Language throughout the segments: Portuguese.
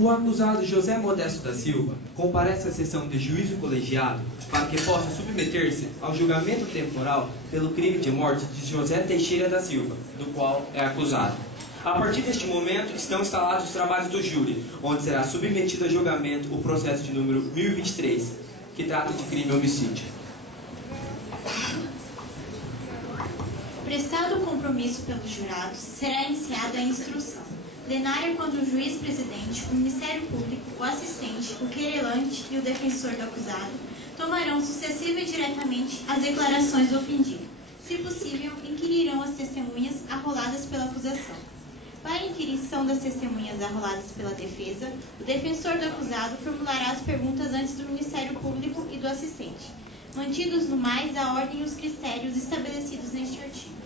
O acusado José Modesto da Silva comparece à sessão de juízo colegiado para que possa submeter-se ao julgamento temporal pelo crime de morte de José Teixeira da Silva, do qual é acusado. A partir deste momento, estão instalados os trabalhos do júri, onde será submetido a julgamento o processo de número 1023, que trata de crime homicídio. Prestado o compromisso pelos jurados, será iniciada a instrução plenária quando o juiz-presidente, o Ministério Público, o assistente, o querelante e o defensor do acusado tomarão sucessiva e diretamente as declarações do ofendido. Se possível, inquirirão as testemunhas arroladas pela acusação. Para a inquirição das testemunhas arroladas pela defesa, o defensor do acusado formulará as perguntas antes do Ministério Público e do assistente, mantidos no mais a ordem e os critérios estabelecidos neste artigo.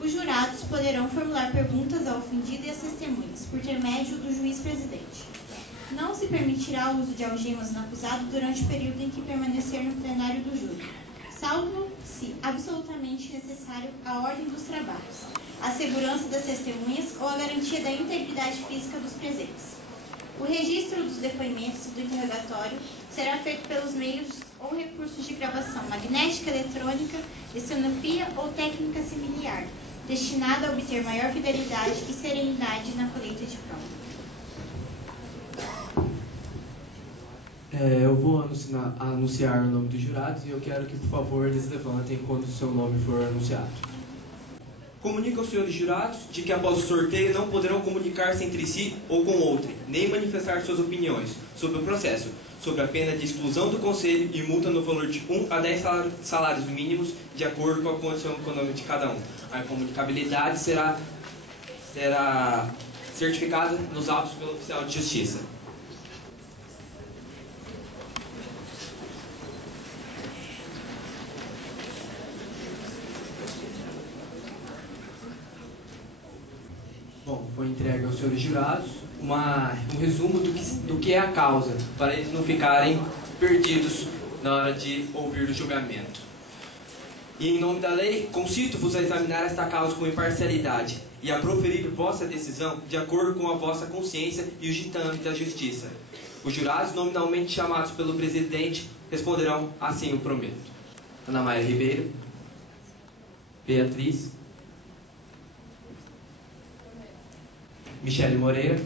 Os jurados poderão formular perguntas ao ofendido e às testemunhas, por intermédio do juiz-presidente. Não se permitirá o uso de algemas no acusado durante o período em que permanecer no plenário do júri, salvo se absolutamente necessário a ordem dos trabalhos, a segurança das testemunhas ou a garantia da integridade física dos presentes. O registro dos depoimentos do interrogatório será feito pelos meios ou recursos de gravação magnética, eletrônica, estenopia ou técnica similar, destinada a obter maior fidelidade e serenidade na colheita de prova. Eu vou anunciar o nome dos jurados e eu quero que, por favor, eles levantem quando o seu nome for anunciado. Comunica aos senhores jurados de que após o sorteio não poderão comunicar-se entre si ou com outrem, nem manifestar suas opiniões sobre o processo, sobre a pena de exclusão do conselho e multa no valor de 1 a 10 salários mínimos, de acordo com a condição econômica de cada um. A incomunicabilidade será certificada nos autos pelo oficial de justiça. Bom, foi entregue aos senhores jurados um resumo do que é a causa, para eles não ficarem perdidos na hora de ouvir o julgamento. E em nome da lei, concito-vos a examinar esta causa com imparcialidade e a proferir vossa decisão de acordo com a vossa consciência e o ditame da justiça. Os jurados, nominalmente chamados pelo presidente, responderão assim o prometo. Ana Maria Ribeiro, Beatriz, Michele Moreira.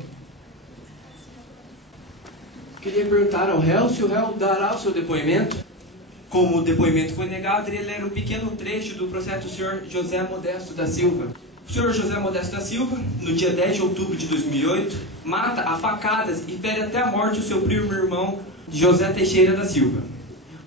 Queria perguntar ao réu se o réu dará o seu depoimento. Como o depoimento foi negado, ele ler um pequeno trecho do processo do senhor José Modesto da Silva. O senhor José Modesto da Silva, no dia 10 de outubro de 2008, mata a facadas e fere até a morte o seu primo irmão José Teixeira da Silva.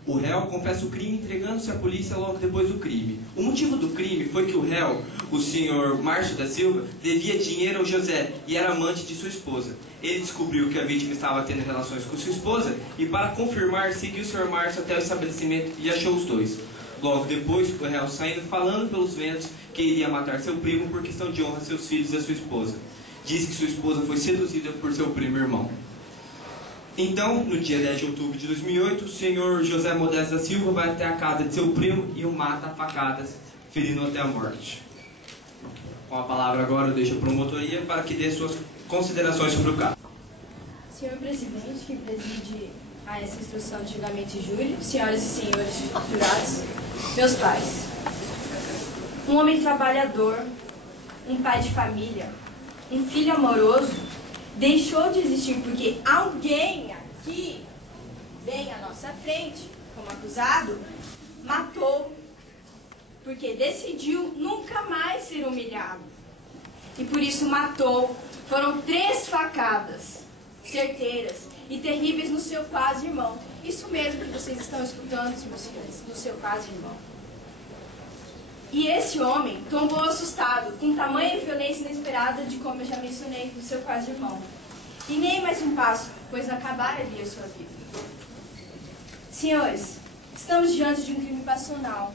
O réu confessa o crime entregando-se à polícia logo depois do crime. O motivo do crime foi que o réu, o senhor Márcio da Silva, devia dinheiro ao José e era amante de sua esposa. Ele descobriu que a vítima estava tendo relações com sua esposa e, para confirmar, seguiu o senhor Márcio até o estabelecimento e achou os dois. Logo depois, o réu saindo falando pelos ventos que iria matar seu primo por questão de honra a seus filhos e a sua esposa. Disse que sua esposa foi seduzida por seu primo irmão. Então, no dia 10 de outubro de 2008, o senhor José Modesto da Silva vai até a casa de seu primo e o mata a facadas, ferindo até a morte. Com a palavra agora eu deixo a promotoria para que dê suas considerações sobre o caso. Senhor presidente, que preside a essa instrução de julgamento de júri, senhoras e senhores jurados, meus pais. Um homem trabalhador, um pai de família, um filho amoroso, deixou de existir porque alguém aqui, bem à nossa frente, como acusado, matou, porque decidiu nunca mais ser humilhado. E por isso matou. Foram 3 facadas certeiras e terríveis no seu quase irmão. Isso mesmo que vocês estão escutando, meus senhores, no seu quase irmão. E esse homem tombou assustado, com tamanha violência inesperada de como eu já mencionei, do seu quase irmão. E nem mais um passo, pois acabara ali a sua vida. Senhores, estamos diante de um crime passional.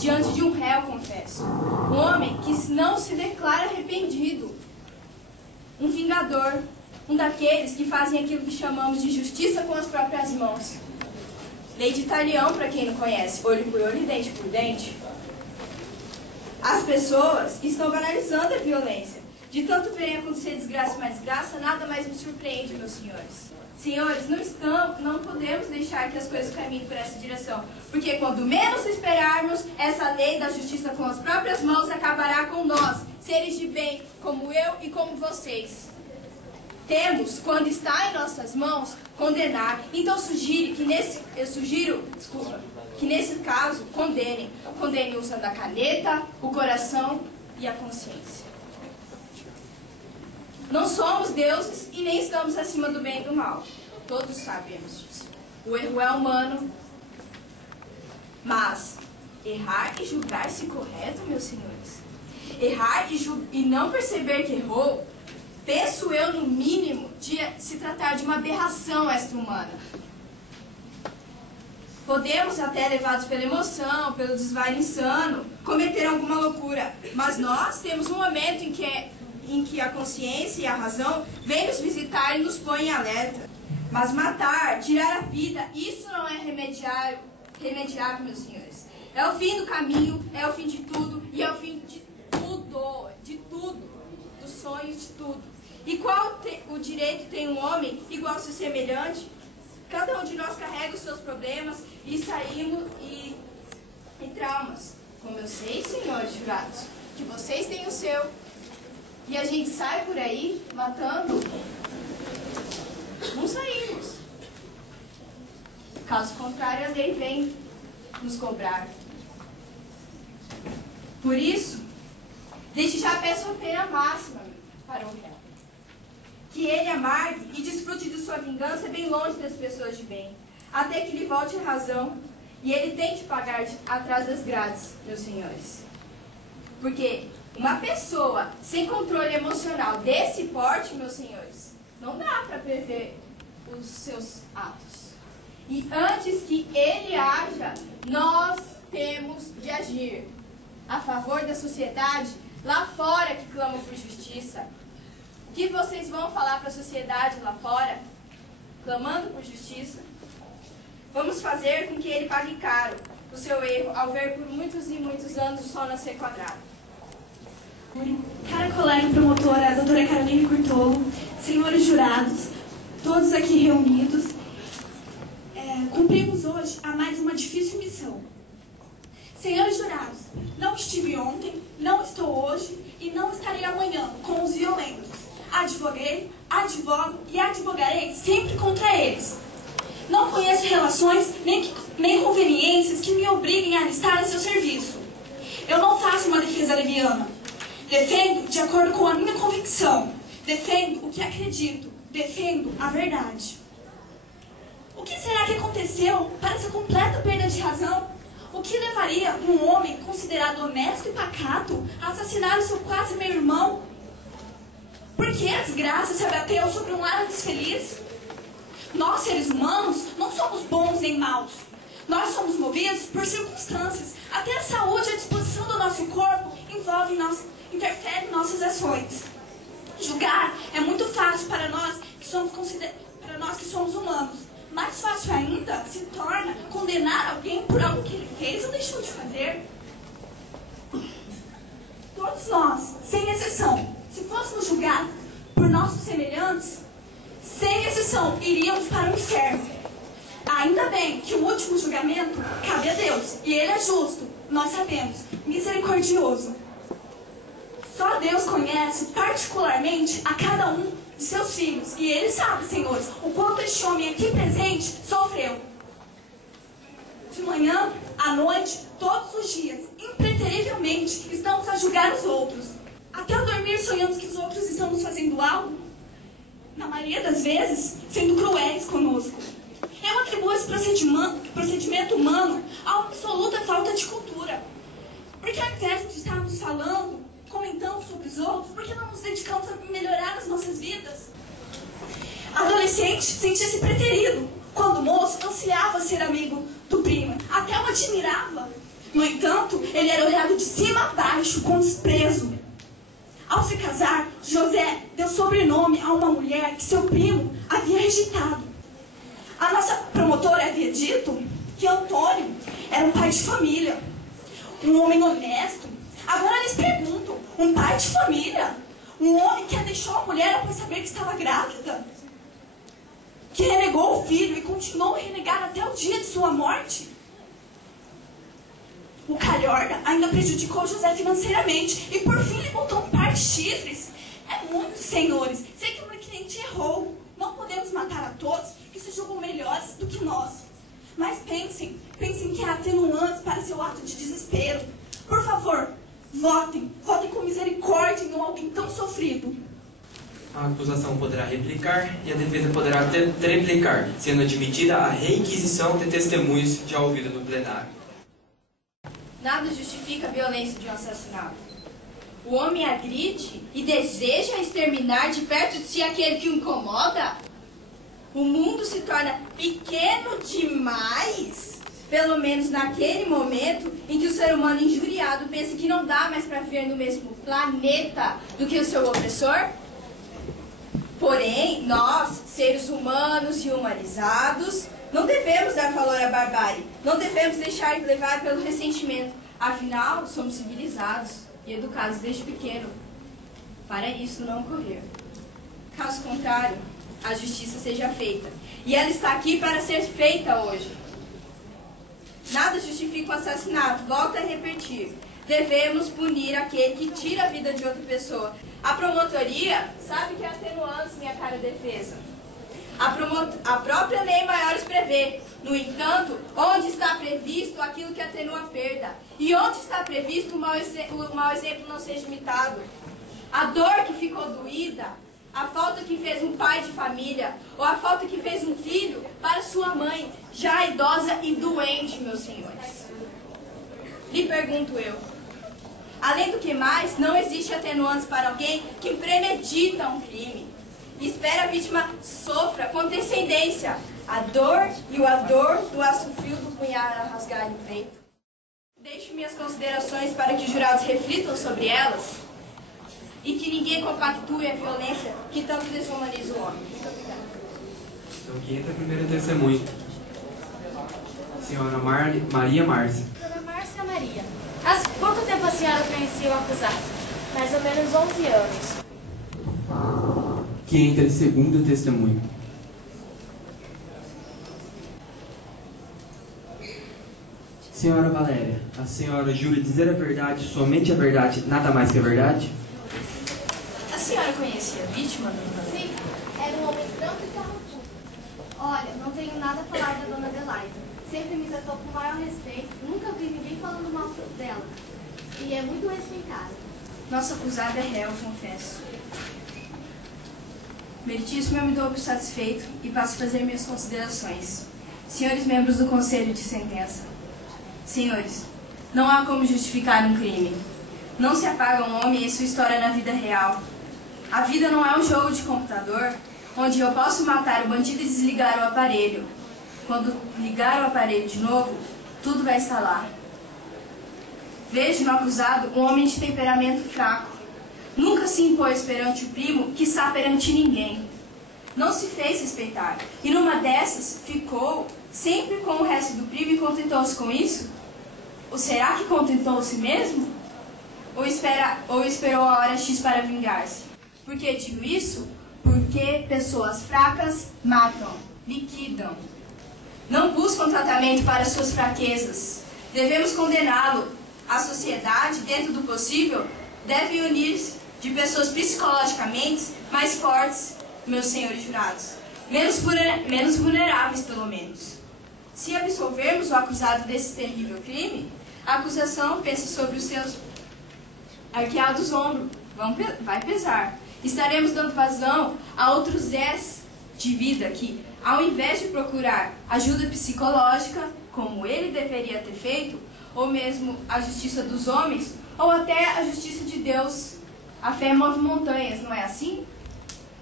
Diante de um réu, confesso. Um homem que não se declara arrependido. Um vingador. Um daqueles que fazem aquilo que chamamos de justiça com as próprias mãos. Lei de Talião, para quem não conhece, olho por olho e dente por dente. As pessoas estão banalizando a violência, De tanto verem acontecer desgraça e mais desgraça, nada mais me surpreende, meus senhores. Senhores, não podemos deixar que as coisas caminhem por essa direção, porque quando menos esperarmos, essa lei da justiça com as próprias mãos acabará com nós, seres de bem, como eu e como vocês. Temos, quando está em nossas mãos, condenar. Então eu sugiro que nesse caso condenem. Condenem usando a caneta, o coração e a consciência. Não somos deuses e nem estamos acima do bem e do mal. Todos sabemos disso. O erro é humano. Mas errar e julgar-se correto, meus senhores? Errar e não perceber que errou, penso eu, no mínimo, de se tratar de uma aberração extra-humana. Podemos, até levados pela emoção, pelo desvario insano, cometer alguma loucura. Mas nós temos um momento em que a consciência e a razão vêm nos visitar e nos põem em alerta. Mas matar, tirar a vida, isso não é remediável, meus senhores. É o fim do caminho, é o fim de tudo, e é o fim de tudo, dos sonhos, de tudo. E qual o direito tem um homem igual ao seu semelhante? Cada um de nós carrega os seus problemas e saímos e traumas. Como eu sei, senhores jurados, que vocês têm o seu. E a gente sai por aí matando. Não saímos. Caso contrário, a lei vem nos cobrar. Por isso, desde já peço a pena máxima para o réu. Que ele amargue e desfrute de sua vingança bem longe das pessoas de bem, até que lhe volte a razão e ele tente pagar atrás das grades, meus senhores. Porque uma pessoa sem controle emocional desse porte, meus senhores, não dá para prever os seus atos. E antes que ele haja, nós temos de agir a favor da sociedade lá fora que clama por justiça. O que vocês vão falar para a sociedade lá fora, clamando por justiça? Vamos fazer com que ele pague caro o seu erro ao ver por muitos e muitos anos o sol nascer quadrado. Cara colega promotora, a doutora Caroline Curtolo, senhores jurados, todos aqui reunidos, cumprimos hoje a mais uma difícil missão. Senhores jurados, não estive ontem, não estou hoje e não estarei amanhã com os violentos. Advoguei, advogo e advogarei sempre contra eles. Não conheço relações nem conveniências que me obriguem a estar a seu serviço. Eu não faço uma defesa leviana. Defendo de acordo com a minha convicção. Defendo o que acredito. Defendo a verdade. O que será que aconteceu para essa completa perda de razão? O que levaria um homem considerado honesto e pacato a assassinar o seu quase meio-irmão? Por que a desgraça se abateu sobre um lar infeliz? Nós, seres humanos, não somos bons nem maus. Nós somos movidos por circunstâncias. Até a saúde e a disposição do nosso corpo interferem em nossas ações. Julgar é muito fácil para nós que somos humanos. Mais fácil ainda se torna condenar alguém por algo que ele fez ou deixou de fazer. Todos nós, sem exceção, se fôssemos julgados por nossos semelhantes, sem exceção, iríamos para o inferno. Ainda bem que o último julgamento cabe a Deus, e Ele é justo, nós sabemos, misericordioso. Só Deus conhece particularmente a cada um de seus filhos, e Ele sabe, senhores, o quanto este homem aqui presente sofreu. De manhã, à noite, todos os dias, impreterivelmente, estamos a julgar os outros. Até ao dormir sonhamos que os outros estão nos fazendo algo. Na maioria das vezes, sendo cruéis conosco. Eu atribuo esse procedimento humano a uma absoluta falta de cultura. Porque ao invés de estarmos falando, comentando sobre os outros, por que não nos dedicamos a melhorar as nossas vidas? Adolescente sentia-se preterido, quando moço ansiava ser amigo do primo, até o admirava. No entanto, ele era olhado de cima a baixo, com desprezo. Ao se casar, José deu sobrenome a uma mulher que seu primo havia rejeitado. A nossa promotora havia dito que Antônio era um pai de família, um homem honesto. Agora lhes pergunto, um pai de família? Um homem que deixou a mulher após saber que estava grávida. Que renegou o filho e continuou a renegar até o dia de sua morte. O Calhorda ainda prejudicou José financeiramente e por fim lhe botou um par de chifres. É muito, senhores. Sei que o meu cliente errou. Não podemos matar a todos que se julgam melhores do que nós. Mas pensem que há atenuantes para seu ato de desespero. Por favor, votem com misericórdia em alguém tão sofrido. A acusação poderá replicar e a defesa poderá triplicar, sendo admitida a requisição de testemunhos já ouvida no plenário. Nada justifica a violência de um assassinato. O homem agride e deseja exterminar de perto de si aquele que o incomoda? O mundo se torna pequeno demais, pelo menos naquele momento em que o ser humano injuriado pensa que não dá mais para viver no mesmo planeta do que o seu opressor? Porém, nós, seres humanos e humanizados, não devemos dar valor à barbárie, não devemos deixar levar pelo ressentimento. Afinal, somos civilizados e educados desde pequeno para isso não ocorrer. Caso contrário, a justiça seja feita. E ela está aqui para ser feita hoje. Nada justifica o assassinato. Volto a repetir. Devemos punir aquele que tira a vida de outra pessoa. A promotoria sabe que é atenuante, minha cara defesa. A própria lei maiores prevê. No entanto, onde está previsto aquilo que atenua a perda? E onde está previsto o mau exemplo não seja imitado? A dor que ficou doída, a falta que fez um pai de família, ou a falta que fez um filho para sua mãe, já idosa e doente, meus senhores. Lhe pergunto eu, além do que mais, não existe atenuantes para alguém que premedita um crime. Espera a vítima sofra com descendência a dor e o ardor do aço fio do punhal a rasgar no peito. Deixo minhas considerações para que os jurados reflitam sobre elas e que ninguém compactue a violência que tanto desumaniza o homem. Muito obrigada. Então, aqui entra a primeira testemunha. Senhora Maria Márcia. Dona Márcia Maria, há quanto tempo a senhora conhecia o acusado? Mais ou menos 11 anos. Que entra a segunda testemunha. Senhora Valéria, a senhora jura dizer a verdade, somente a verdade, nada mais que a verdade? A senhora conhecia a vítima, dona Valéria? Sim, era um homem franco e carrancudo. Olha, não tenho nada a falar da dona Adelaide. Sempre me tratou com o maior respeito, nunca vi ninguém falando mal dela. E é muito respeitada. Nossa acusada é réu, confesso. Meritíssimo, eu me dou por satisfeito e passo a fazer minhas considerações. Senhores membros do Conselho de Sentença. Senhores, não há como justificar um crime. Não se apaga um homem e sua história na vida real. A vida não é um jogo de computador, onde eu posso matar o bandido e desligar o aparelho. Quando ligar o aparelho de novo, tudo vai estar lá. Vejo no acusado um homem de temperamento fraco. Nunca se impôs perante o primo, quiçá perante ninguém. Não se fez respeitar. E numa dessas, ficou sempre com o resto do primo e contentou-se com isso? Ou será que contentou-se mesmo? Ou esperou a hora X para vingar-se? Por que digo isso? Porque pessoas fracas matam, liquidam. Não buscam tratamento para suas fraquezas. Devemos condená-lo. A sociedade, dentro do possível, deve unir-se de pessoas psicologicamente mais fortes, meus senhores jurados. Menos vulneráveis, pelo menos. Se absolvermos o acusado desse terrível crime, a acusação pensa sobre os seus arqueados ombros. Vai pesar. Estaremos dando vazão a outros S de vida que, ao invés de procurar ajuda psicológica, como ele deveria ter feito, ou mesmo a justiça dos homens, ou até a justiça de Deus, a fé move montanhas, não é assim?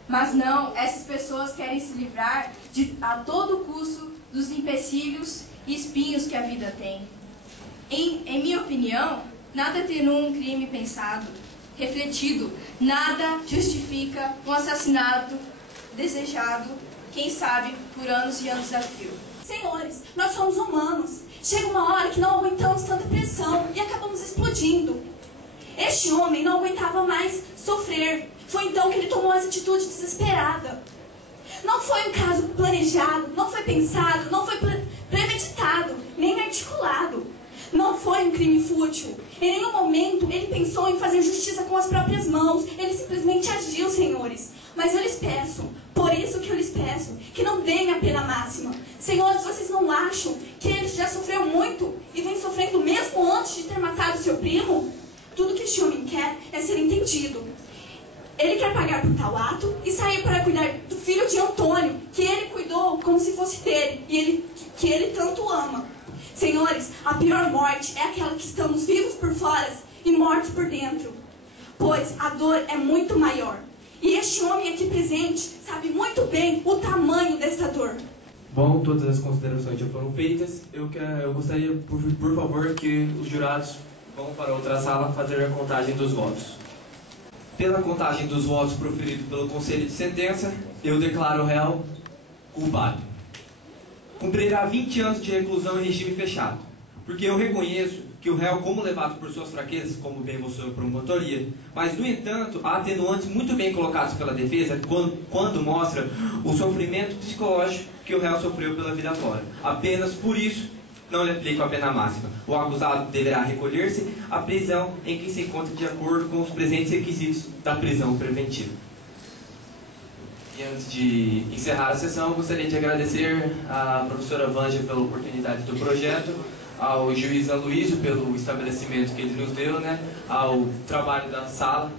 Mas não, essas pessoas querem se livrar a todo custo dos empecilhos e espinhos que a vida tem. Em minha opinião, nada atenua um crime pensado, refletido, nada justifica um assassinato desejado, quem sabe, por anos e anos a fio. Senhores, nós somos humanos. Chega uma hora que não aguentamos tanta pressão e acabamos explodindo. Este homem não aguentava mais sofrer. Foi então que ele tomou essa atitude desesperada. Não foi um caso planejado, não foi pensado, não foi premeditado, nem articulado. Não foi um crime fútil. Em nenhum momento ele pensou em fazer justiça com as próprias mãos. Ele simplesmente agiu, senhores. Mas eu lhes peço, por isso que eu lhes peço, que não deem a pena máxima. Senhores, vocês não acham que ele já sofreu muito e vem sofrendo mesmo antes de ter matado seu primo? Tudo que este homem quer é ser entendido. Ele quer pagar por tal ato e sair para cuidar do filho de Antônio, que ele cuidou como se fosse dele, e que ele tanto ama. Senhores, a pior morte é aquela que estamos vivos por fora e mortos por dentro, pois a dor é muito maior. E este homem aqui presente sabe muito bem o tamanho desta dor. Bom, todas as considerações já foram feitas. Eu gostaria, por favor, que os jurados vão para outra sala fazer a contagem dos votos. Pela contagem dos votos proferidos pelo Conselho de Sentença, eu declaro o réu culpado. Cumprirá 20 anos de reclusão em regime fechado, porque eu reconheço que o réu, como levado por suas fraquezas, como bem mostrou a promotoria, mas, no entanto, há atenuantes muito bem colocados pela defesa quando mostra o sofrimento psicológico que o réu sofreu pela vida fora. Apenas por isso, não lhe aplico a pena máxima. O acusado deverá recolher-se à prisão em que se encontra de acordo com os presentes requisitos da prisão preventiva. E antes de encerrar a sessão, eu gostaria de agradecer à professora Vanja pela oportunidade do projeto, ao juiz Aloysio pelo estabelecimento que ele nos deu, ao trabalho da sala,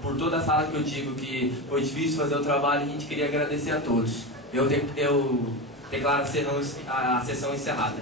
por toda a sala que eu digo que foi difícil fazer o trabalho, e a gente queria agradecer a todos. Eu declaro a sessão encerrada.